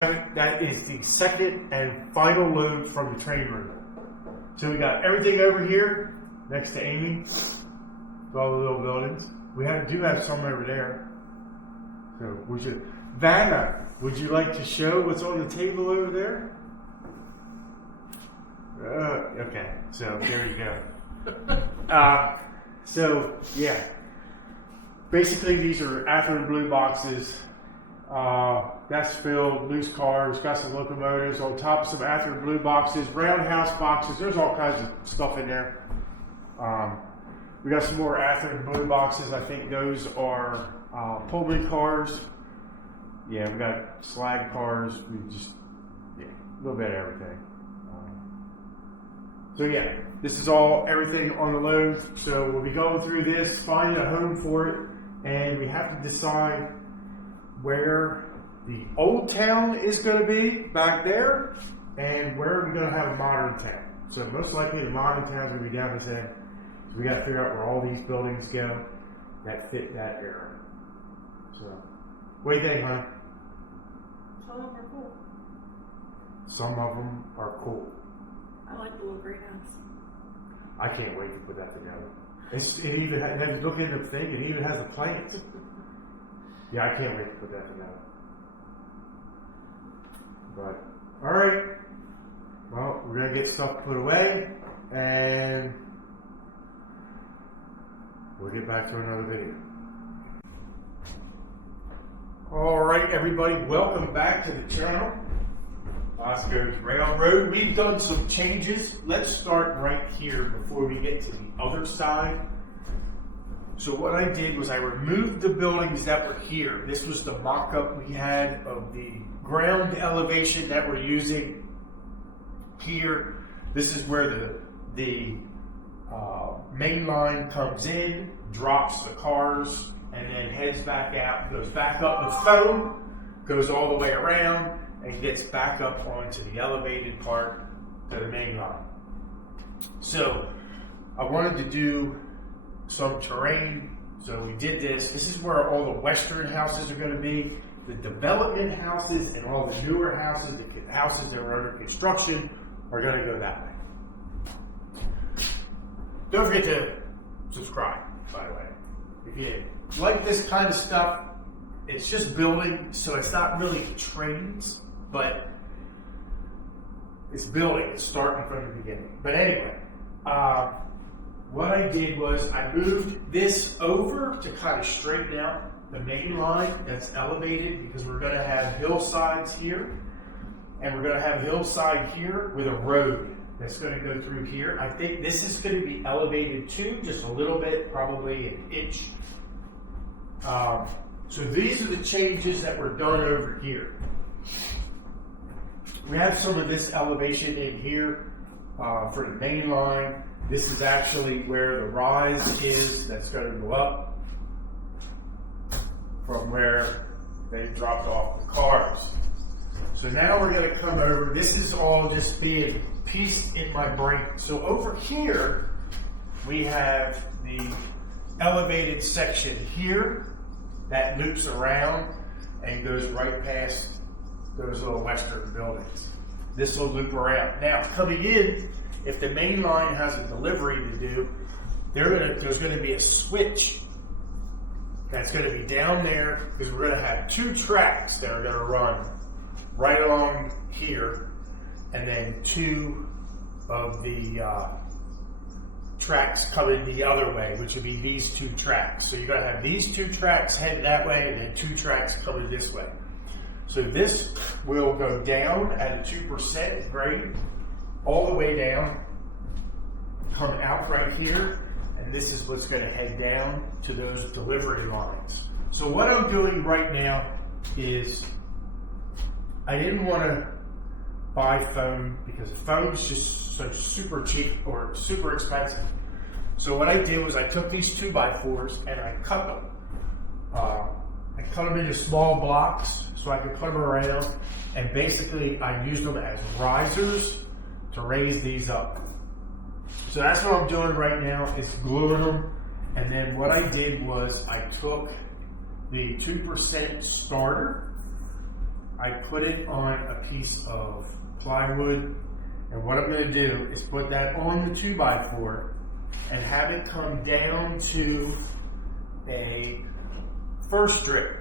That is the second and final load from the train room. So we got everything over here next to Amy, all the little buildings. We do have some over there. So we should. Vanna, would you like to show what's on the table over there? Okay, so there you go. So yeah, basically these are Athearn blue boxes. That's filled, loose cars, got some locomotives on top of some Athearn blue boxes, roundhouse boxes. There's all kinds of stuff in there. We got some more Athearn blue boxes. I think those are Pullman cars. Yeah, we got slag cars. We just, yeah, a little bit of everything. So yeah, this is all everything on the load. So we'll be going through this, finding a home for it, and we have to decide where the old town is going to be back there, and where we're going to have a modern town. So most likely the modern town is going to be down this end. So we got to figure out where all these buildings go that fit that area. So, what do you think, honey? Some of them are cool. Some of them are cool. I like the little greenhouse. I can't wait to put that together. It even has, look in the thing, it even has the plants. Yeah, I can't wait to put that together. But, alright. Well, we're going to get stuff put away, and we'll get back to another video. Alright, everybody, welcome back to the channel. Oscar's Railroad. We've done some changes. Let's start right here before we get to the other side. So what I did was I removed the buildings that were here. This was the mock-up we had of the ground elevation that we're using here. This is where the main line comes in, drops the cars, and then heads back out, goes back up the phone, goes all the way around, and gets back up onto the elevated part to the main line. So I wanted to do some terrain, so we did this. This is where all the western houses are going to be. The development houses and all the newer houses, the houses that are under construction, are going to go that way. Don't forget to subscribe, by the way. If you like this kind of stuff, it's just building, so it's not really trains, but it's building. It's starting from the beginning. But anyway, what I did was I moved this over to kind of straighten out the main line that's elevated, because we're going to have hillsides here, and we're going to have a hillside here with a road that's going to go through here. I think this is going to be elevated too, just a little bit, probably an inch. So these are the changes that were done over here. We have some of this elevation in here for the main line. This is actually where the rise is that's going to go up from where they dropped off the cars. So now we're going to come over. This is all just being pieced in my brain. So over here, we have the elevated section here that loops around and goes right past those little western buildings. This will loop around. Now, coming in, if the main line has a delivery to do, there's going to be a switch that's going to be down there, because we're going to have two tracks that are going to run right along here, and then two of the tracks coming the other way, which would be these two tracks. So you're going to have these two tracks heading that way, and then two tracks coming this way. So this will go down at a 2% grade, all the way down, come out right here, and this is what's going to head down to those delivery lines. So what I'm doing right now is, I didn't want to buy foam, because foam is just so super cheap or super expensive. So what I did was I took these 2x4s and I cut them. I cut them into small blocks so I could put them around, and basically I used them as risers to raise these up. So that's what I'm doing right now, is gluing them. And then what I did was I took the 2% starter, I put it on a piece of plywood, and what I'm going to do is put that on the 2x4 and have it come down to a first strip,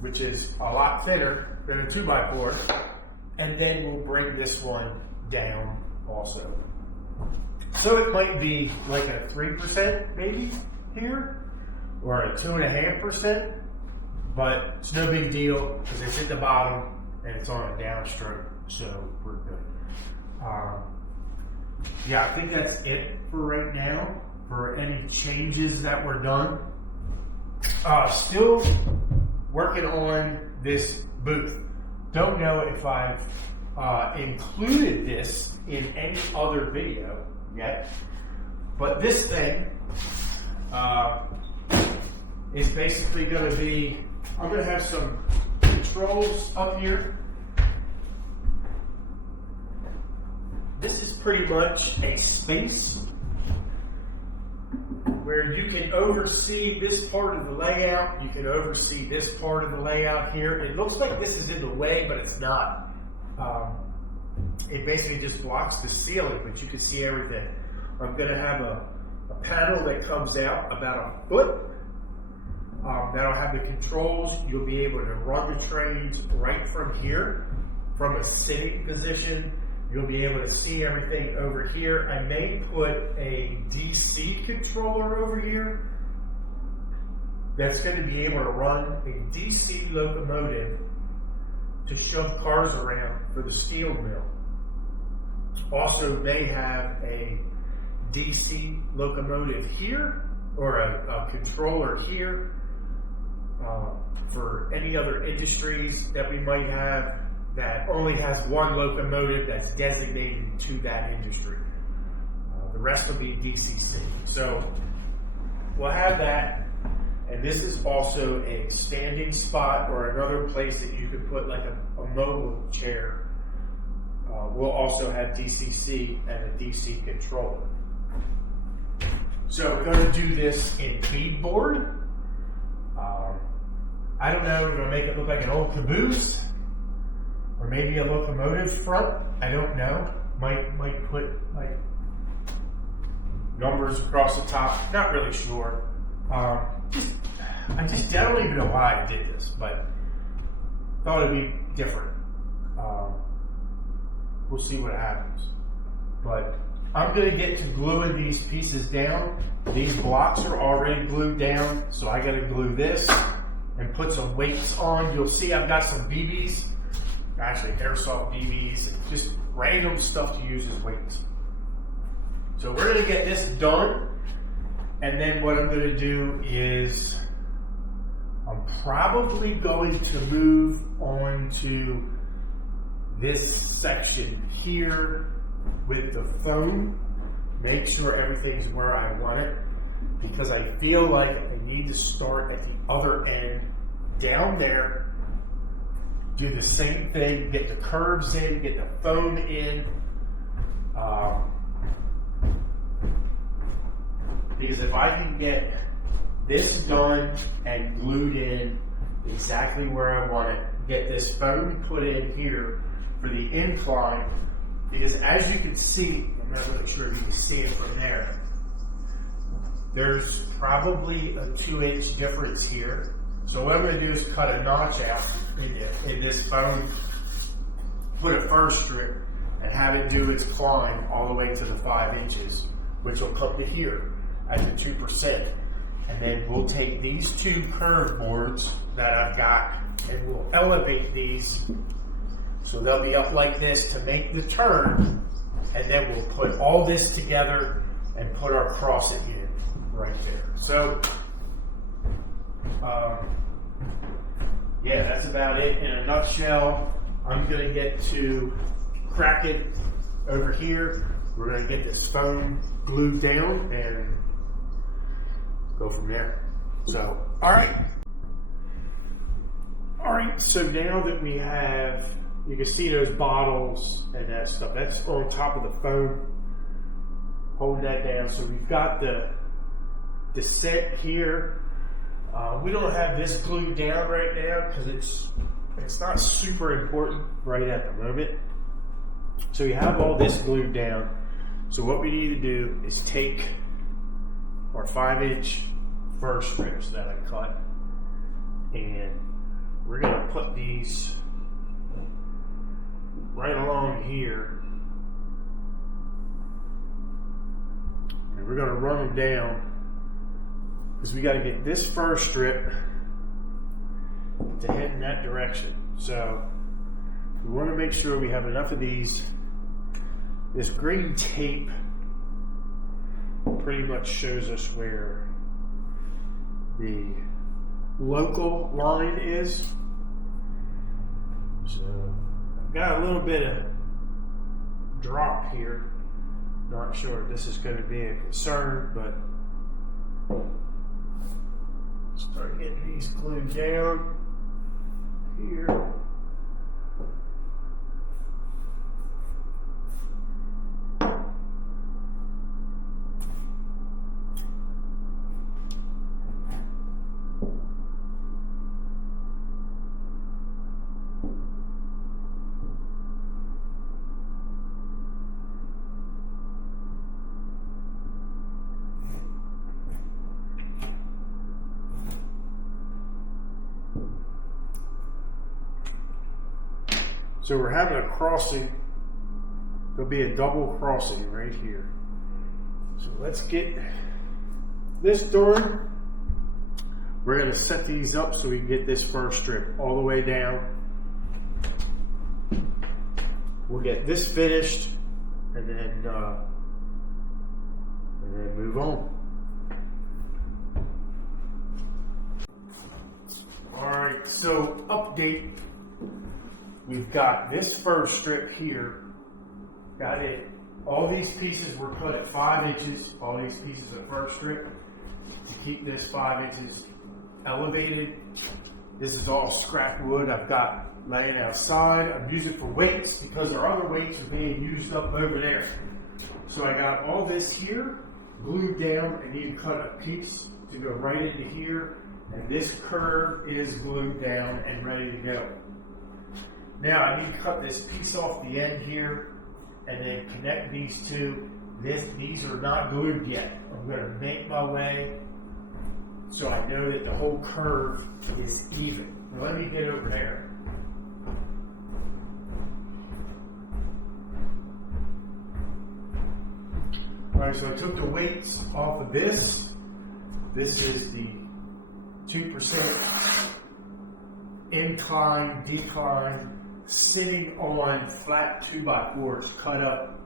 which is a lot thinner than a 2x4, and then we'll bring this one down also. So it might be like a 3% maybe here, or a 2.5%, but it's no big deal because it's at the bottom and it's on a downstroke, so we're good. Yeah, I think that's it for right now for any changes that were done. Still working on this booth. Don't know if I've included this in any other video yet, but this thing is basically going to be, I'm going to have some controls up here. This is pretty much a space where you can oversee this part of the layout. You can oversee this part of the layout here. It looks like this is in the way, but it's not. It basically just blocks the ceiling, but you can see everything. I'm going to have a panel that comes out about a foot. That'll have the controls. You'll be able to run the trains right from here, from a sitting position. You'll be able to see everything over here. I may put a DC controller over here that's going to be able to run a DC locomotive to shove cars around for the steel mill. Also may have a DC locomotive here, or a controller here for any other industries that we might have that only has one locomotive that's designated to that industry. The rest will be DCC. So we'll have that, and this is also a standing spot or another place that you could put like a mobile chair. We'll also have DCC and a DC controller. So we're going to do this in beadboard. I don't know, we're going to make it look like an old caboose, or maybe a locomotive front. I don't know. Might put like numbers across the top. Not really sure. I don't even know why I did this, but thought it'd be different. We'll see what happens. But I'm going to get to gluing these pieces down. These blocks are already glued down, so I got to glue this and put some weights on. You'll see I've got some BBs, actually airsoft BBs, and just random stuff to use as weights. So we're going to get this done, and then what I'm going to do is I'm probably going to move on to this section here with the phone, make sure everything's where I want it, because I feel like I need to start at the other end down there, do the same thing, get the curves in, get the phone in, because if I can get this done and glued in exactly where I want it, get this phone put in here for the incline, because as you can see, I'm not really sure if you can see it from there, there's probably a 2-inch difference here. So what I'm going to do is cut a notch out in this phone, put a first strip, and have it do its climb all the way to the 5 inches, which will come to here at the 2%. And then we'll take these two curve boards that I've got and we'll elevate these so they'll be up like this to make the turn, and then we'll put all this together and put our crosset in right there. So yeah, that's about it in a nutshell. I'm going to get to crack it over here. We're going to get this phone glued down and go from there. So, all right, so now that we have, you can see those bottles and that stuff, that's on top of the phone. Hold that down. So we've got the set here. We don't have this glued down right now because it's It's not super important right at the moment. So you have all this glued down. So what we need to do is take our 5-inch fur strips that I cut, and we're going to put these right along here, and we're going to run them down because we got to get this fur strip to head in that direction. So we want to make sure we have enough of these. This green tape pretty much shows us where the local line is. So I've got a little bit of drop here. Not sure if this is going to be a concern, but start getting these glued down here. So we're having a crossing. There'll be a double crossing right here. So let's get this done. We're going to set these up so we can get this first strip all the way down. We'll get this finished and then move on. All right, so update. We've got this first strip here. Got it. All these pieces were cut at 5 inches. All these pieces of first strip to keep this 5 inches elevated. This is all scrap wood I've got laying outside. I'm using for weights because our other weights are being used up over there. So I got all this here glued down. I need to cut a piece to go right into here. And this curve is glued down and ready to go. Now I need to cut this piece off the end here and then connect these two. These are not glued yet. I'm going to make my way so I know that the whole curve is even. Now let me get over there. Alright, so I took the weights off of this. This is the 2% incline, decline, sitting on flat 2x4s cut up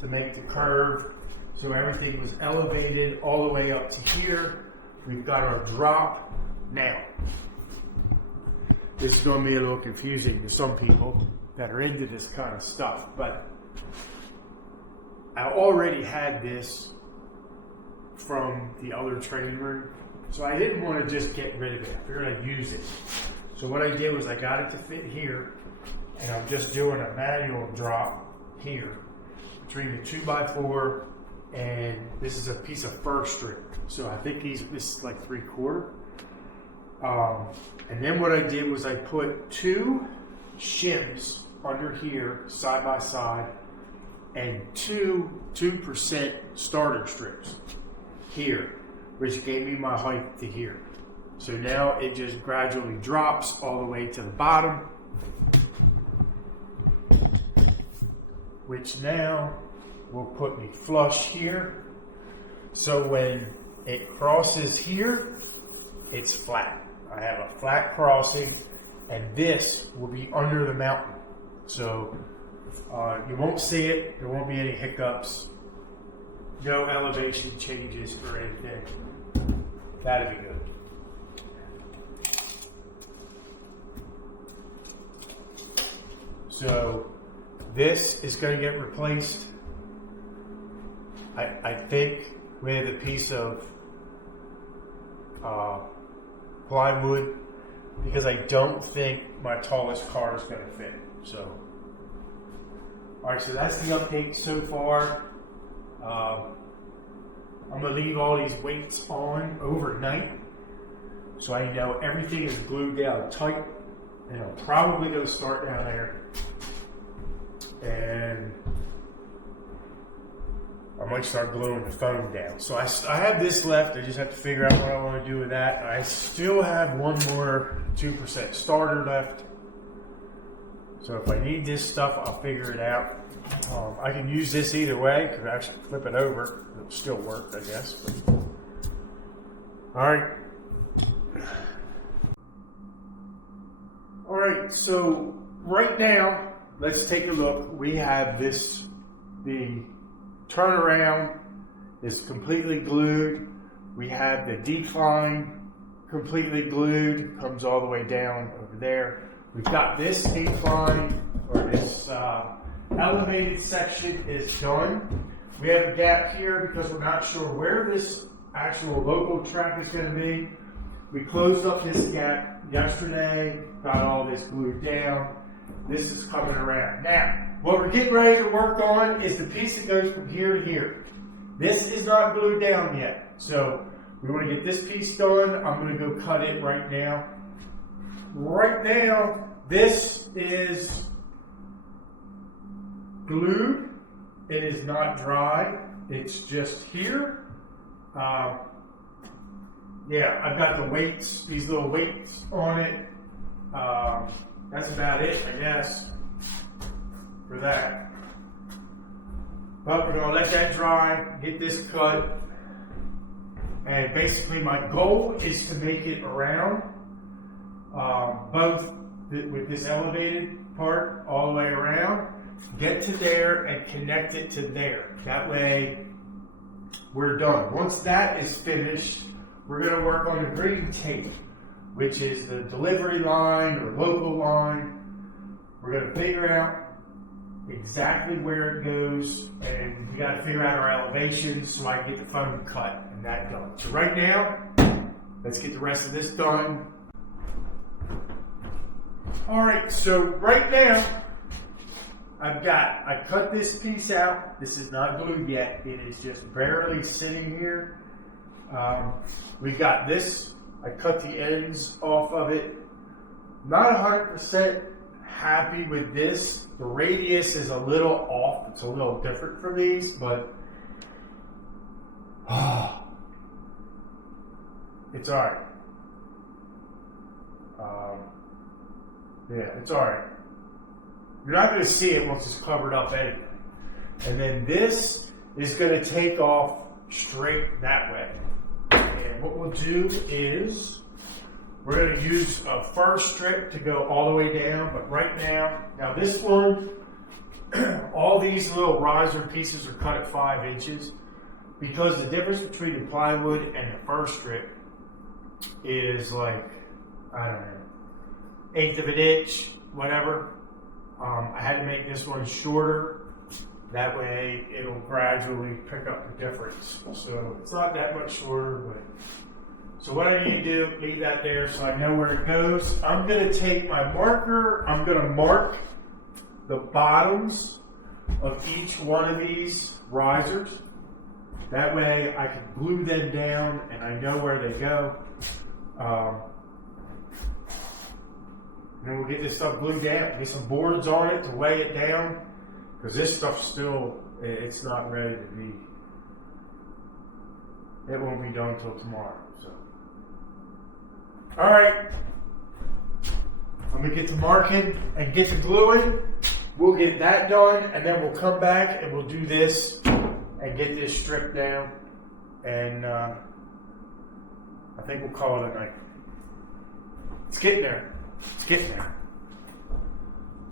to make the curve. So everything was elevated all the way up to here. We've got our drop. Now, this is going to be a little confusing to some people that are into this kind of stuff, but I already had this from the other training room, so I didn't want to just get rid of it. I figured I'd use it. So what I did was I got it to fit here, and I'm just doing a manual drop here between the 2x4 and this is a piece of fur strip. So I think this is like 3/4. And then what I did was I put 2 shims under here side by side and 2% starter strips here, which gave me my height to here. So now it just gradually drops all the way to the bottom, which now will put me flush here. So when it crosses here, it's flat. I have a flat crossing, and this will be under the mountain. So you won't see it. There won't be any hiccups. No elevation changes or anything. That'd be good. So this is going to get replaced, I think, with a piece of plywood, because I don't think my tallest car is going to fit. So, all right, so that's the update so far. I'm going to leave all these weights on overnight so I know everything is glued down tight and I'll probably go start down there. And I might start gluing the foam down. So I have this left. I just have to figure out what I want to do with that. I still have one more 2% starter left. So if I need this stuff, I'll figure it out. I can use this either way. Could actually flip it over. It'll still work, I guess. But... All right. All right. So right now, let's take a look. We have this. The turnaround is completely glued. We have the decline completely glued. Comes all the way down over there. We've got this incline, or this elevated section is done. We have a gap here because we're not sure where this actual local track is going to be. We closed up this gap yesterday, got all this glued down. This is coming around. Now, what we're getting ready to work on is the piece that goes from here to here. This is not glued down yet. So we want to get this piece done. I'm going to go cut it right now. Right now, this is glued. It is not dry. It's just here. Yeah, I've got the weights, these little weights on it. That's about it, I guess, for that. But we're going to let that dry, get this cut. And basically my goal is to make it around. Both with this elevated part all the way around, get to there and connect it to there. That way we're done. Once that is finished, we're going to work on the green tape, which is the delivery line or local line. We're going to figure out exactly where it goes, and we got to figure out our elevations so I can get the foam cut and that done. So right now, let's get the rest of this done. All right, so right now, I cut this piece out. This is not glued yet. It is just barely sitting here. We got this. I cut the ends off of it. Not 100% happy with this. The radius is a little off. It's a little different from these, but it's all right. Yeah, it's all right. You're not going to see it once it's covered up anyway. And then this is going to take off straight that way. And what we'll do is we're going to use a first strip to go all the way down. But right now this one, all these little riser pieces are cut at 5 inches because the difference between the plywood and the first strip is like, I don't know, 1/8 of an inch, whatever. I had to make this one shorter. That way it'll gradually pick up the difference. So it's not that much shorter, but so what I need to do, leave that there so I know where it goes. I'm going to take my marker. I'm going to mark the bottoms of each one of these risers. That way I can glue them down and I know where they go. And we'll get this stuff glued down, get some boards on it to weigh it down, because this stuff still, it's not ready to be, it won't be done until tomorrow. So, all right, I'm gonna get to marking and get to gluing. We'll get that done, and then we'll come back and we'll do this and get this stripped down, and I think we'll call it a night. It's getting there. It's getting there.